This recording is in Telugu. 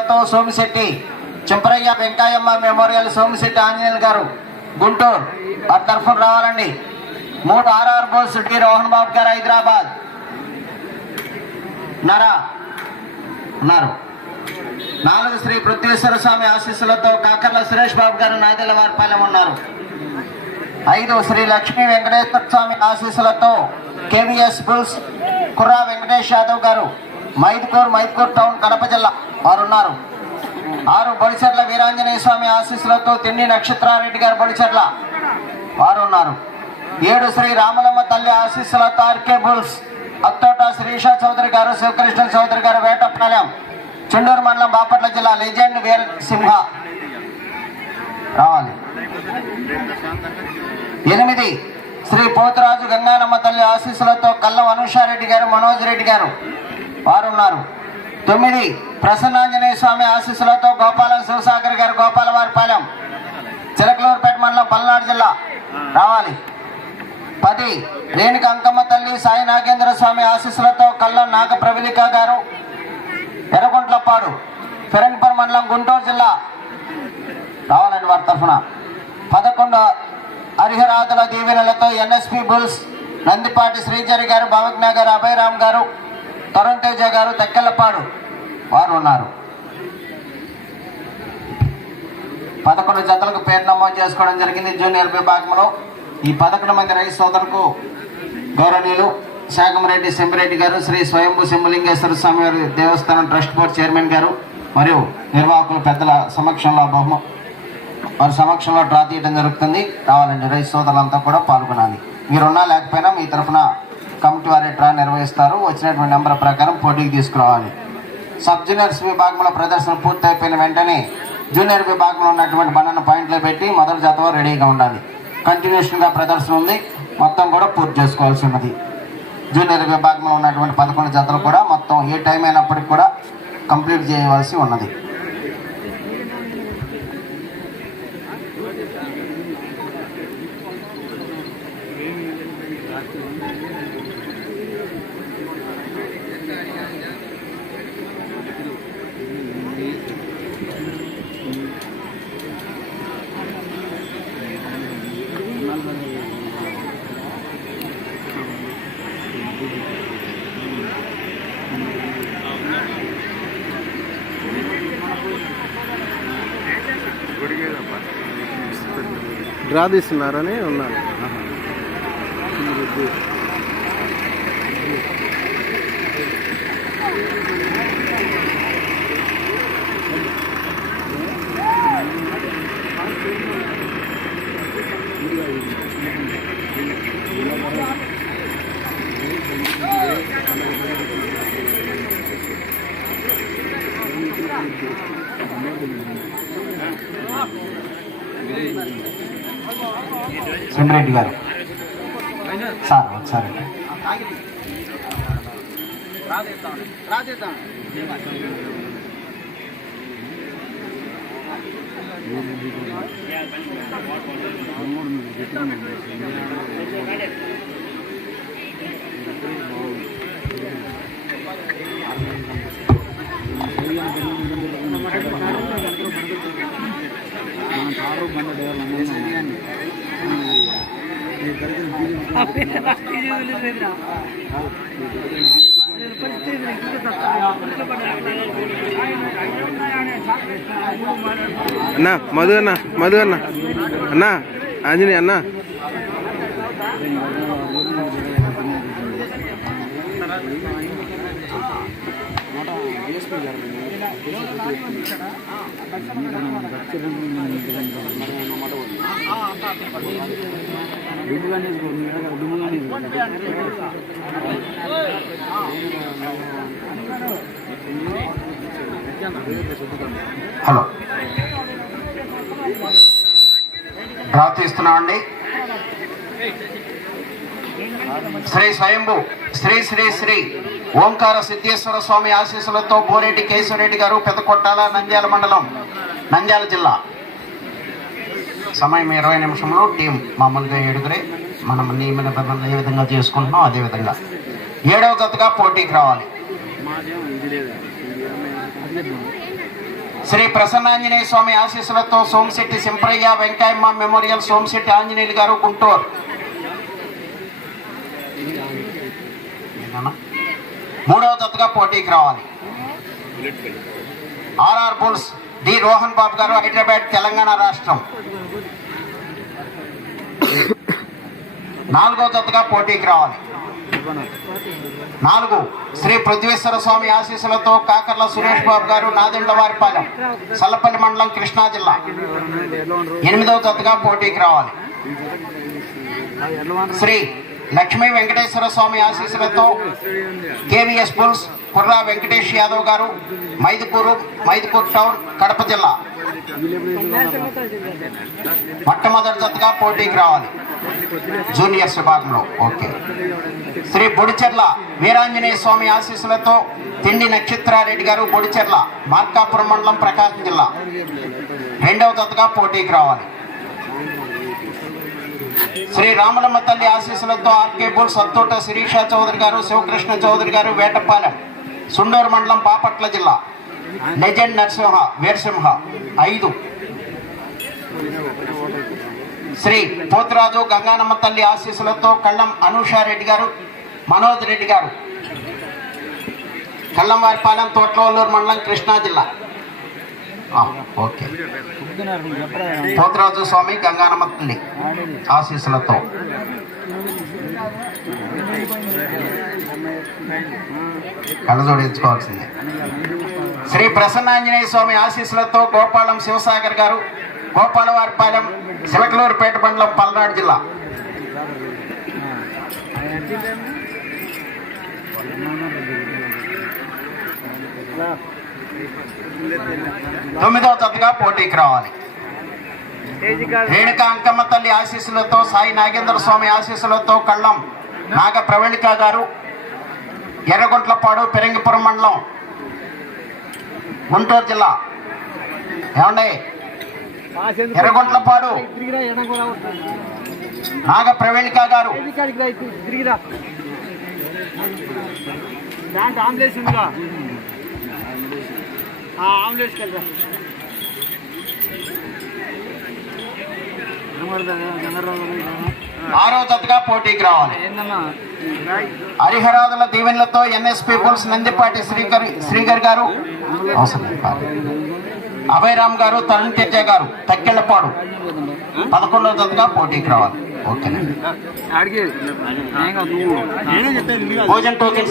ఆశీస్సులతో సోమిశెట్టి చింపరయ్య వెంకాయమ్మ మెమోరియల్ సోమిశెట్టి ఆంజనేయులు గారు గుంటూరు. ఆ తరఫున రావాలండి. మూడు ఆర్ఆర్ బోస్ డి రోహన్ బాబు గారు హైదరాబాద్. నరా. ఉన్నారు. నాలుగు శ్రీ పృథ్వేశ్వర స్వామి ఆశీస్సులతో కాకర్ల సురేష్ బాబు గారు నాదెల వారిపాలెం ఉన్నారు. ఐదు శ్రీ లక్ష్మీ వెంకటేశ్వర స్వామి ఆశీస్సులతో KVS bulls Kurra Venkatesh Yadav garu Mydukur Mydukur town Kadapa జిల్లా. వారు ఉన్నారు. ఆరు బొడిచెర్ల వీరాంజనేయ స్వామి ఆశీస్సులతో తిండి నక్షత్రారెడ్డి గారు బొడిచెర్ల. వారు ఉన్నారు. ఏడు శ్రీ రామలమ్మ తల్లి ఆశీస్సులతో ఆర్కే బుల్స్. అత్తోట శ్రీషా చౌదరి గారు శివకృష్ణ చౌదరి గారు వేటపాలెం చెండూరు మండలం బాపట్ల జిల్లా లెజెండ్ వీర సింహ రావాలి. ఎనిమిది శ్రీ పోతురాజు గంగానమ్మ తల్లి ఆశీస్సులతో కల్లం అనుషారెడ్డి గారు మనోజ్ రెడ్డి గారు. వారు ఉన్నారు. తొమ్మిది ప్రసన్నాంజనేయ స్వామి ఆశీస్సులతో గోపాలం శివసాగర్ గారు గోపాలవారిపాలెం చిలకలూరుపేట మండలం పల్నాడు జిల్లా. రావాలి. పది. రేణుక అంకమ్మ తల్లి సాయి నాగేంద్ర స్వామి ఆశీస్సులతో కళ్ళ నాగ ప్రవళిక గారు ఎర్రగుంట్లపాడు ఫిరంగిపురం మండలం గుంటూరు జిల్లా. రావాలండి వారి తరఫున. పదకొండు. హరిహరాదుల దీవెనలతో ఎన్ఎస్పి బుల్స్ నందిపాటి శ్రీజరి గారు భావజ్ఞ గారు అభయరామ్ గారు తరుణ్ తేజ గారు తెక్కెళ్ళపాడు వారు ఉన్నారు. పదకొండు జతలకు పేరు నమోదు చేసుకోవడం జరిగింది. జూనియర్ విభాగంలో ఈ పదకొండు మంది రైతు సోదరులకు గౌరవనీయులు శాగమరెడ్డి సింహరెడ్డి గారు శ్రీ స్వయంభూ సింహలింగేశ్వర స్వామి వారి దేవస్థానం ట్రస్ట్ బోర్డు చైర్మన్ గారు మరియు నిర్వాహకులు పెద్దల సమక్షంలో బహుమ వారి సమక్షంలో డ్రా తీయడం జరుగుతుంది. కావాలండి రైతు సోదరులంతా కూడా పాల్గొనాలి. మీరున్నా లేకపోయినా మీ తరఫున కమిటీ వారి డ్రా నిర్వహిస్తారు. వచ్చినటువంటి నెంబర్ ప్రకారం పోటీకి తీసుకురావాలి. సబ్ జూనియర్స్ విభాగంలో ప్రదర్శన పూర్తి అయిపోయిన వెంటనే జూనియర్ విభాగంలో ఉన్నటువంటి బండను పాయింట్లో పెట్టి మొదటి జతవ రెడీగా ఉండాలి. కంటిన్యూషన్గా ప్రదర్శన ఉంది. మొత్తం కూడా పూర్తి చేసుకోవాల్సి ఉన్నది. జూనియర్ విభాగంలో ఉన్నటువంటి పదకొండు జతలు కూడా మొత్తం ఏ టైం అయినప్పటికీ కూడా కంప్లీట్ చేయవలసి ఉన్నది. డ్రా తీస్తున్నారని ఉన్నాను. సింహరెడ్డి గారు. సార్ ఒకసారి అన్నా మధు అన్న మధు అన్న. అన్నా ఆంజనేయ అన్న. హలో. డ్రా తీస్తున్నామండి శ్రీ స్వయంభు శ్రీ శ్రీ శ్రీ ఓంకార సిద్ధేశ్వర స్వామి ఆశీస్సులతో బోరెడ్డి కేశవరెడ్డి గారు పెదకొట్టాల నంద్యాల మండలం నంద్యాల జిల్లా. సమయం ఇరవై నిమిషంలో టీం మామూలుగా ఏడుగురే. మనం నియమ నిబంధనలు ఏ విధంగా చేసుకుంటున్నాం అదే విధంగా. ఏడవ జతగా పోటీకి రావాలి. శ్రీ ప్రసన్నాంజనేయ స్వామి ఆశీస్సులతో సోమశెట్టి సింపరయ్య వెంకయ్యమ్మ మెమోరియల్ సోమశెట్టి ఆంజనేయులు గారు గుంటూరు. మూడవ జతగా పోటీకి రావాలి. RR bulls D Rohan Babu garu Hyderabad Telangana రాష్ట్రం. నాలుగో జతగా పోటీకి రావాలి. నాలుగు శ్రీ పృథ్వేశ్వర స్వామి ఆశీస్సులతో కాకర్ల సురేష్ బాబు గారు నాదెండవారిపాలెం సల్లపల్లి మండలం కృష్ణా జిల్లా. ఎనిమిదవ జతగా పోటీకి రావాలి. శ్రీ లక్ష్మీ వెంకటేశ్వర స్వామి ఆశీస్సులతో KVS bulls Kurra Venkatesh Yadav garu Mydukuru Mydukur town Kadapa జిల్లా. మొట్టమొదటి జతగా పోటీకి రావాలి. జూనియర్స్ విభాగంలో. ఓకే. శ్రీ బొడిచెర్ల వీరాంజనేయ స్వామి ఆశీస్సులతో తిండి నక్షత్రారెడ్డి గారు బొడిచెర్ల మార్కాపురం మండలం ప్రకాశం జిల్లా. రెండవ జతగా పోటీకి రావాలి. శ్రీ రామలమ్మ తల్లి ఆశీస్సులతో ఆర్కే బుల్ సత్తోట శిరీష చౌదరి గారు శివకృష్ణ చౌదరి గారు వేటపాలెం సుండూరు మండలం బాపట్ల జిల్లా. లెజెండ్ నరసింహ వీరసింహ ఐదు. శ్రీ పోతురాజు గంగానమ్మ తల్లి ఆశీస్సులతో కళ్ళం అనూషారెడ్డి గారు మనోజ్ రెడ్డి గారు. కళ్ళంవారిపాలెం తోట్లవల్లూరు మండలం కృష్ణా జిల్లా. ఓకే. పోతురాజు స్వామి గంగానమ్మ ఆశీస్సులతో. కళ్ళ జోడించుకోవాల్సిందే. శ్రీ ప్రసన్నాంజనేయ స్వామి ఆశీస్సులతో గోపాలం శివసాగర్ గారు గోపాలవారిపాలెం శివకలూరుపేట మండలం పల్నాడు జిల్లా. తొమ్మిదవ జతగా పోటీకి రావాలి. రేణుక అంకమ్మ తల్లి ఆశీస్సులతో సాయి నాగేంద్ర స్వామి ఆశీస్సులతో కళ్ళం నాగ ప్రవళిక గారు ఎర్రగుంట్లపాడు పెరంగిపురం మండలం గుంటూరు జిల్లా. ఏమండి? ఎర్రగుంట్లపాడు నాగ ప్రవళిక గారు. ఆంబులెన్స్ ఆరో జతగా పోటీకి రావాలి. హరిహరాదుల దీవెనలతో ఎన్ఎస్ పీపుల్స్ నందిపాటి శ్రీకర్ శ్రీకర్ గారు. అభయరామ్ గారు తరుణ్ తేజ గారు తక్కెళ్ళపాడు. పదకొండవ జతగా పోటీకి రావాలి. ఓకేనండి భోజన్ టోకెన్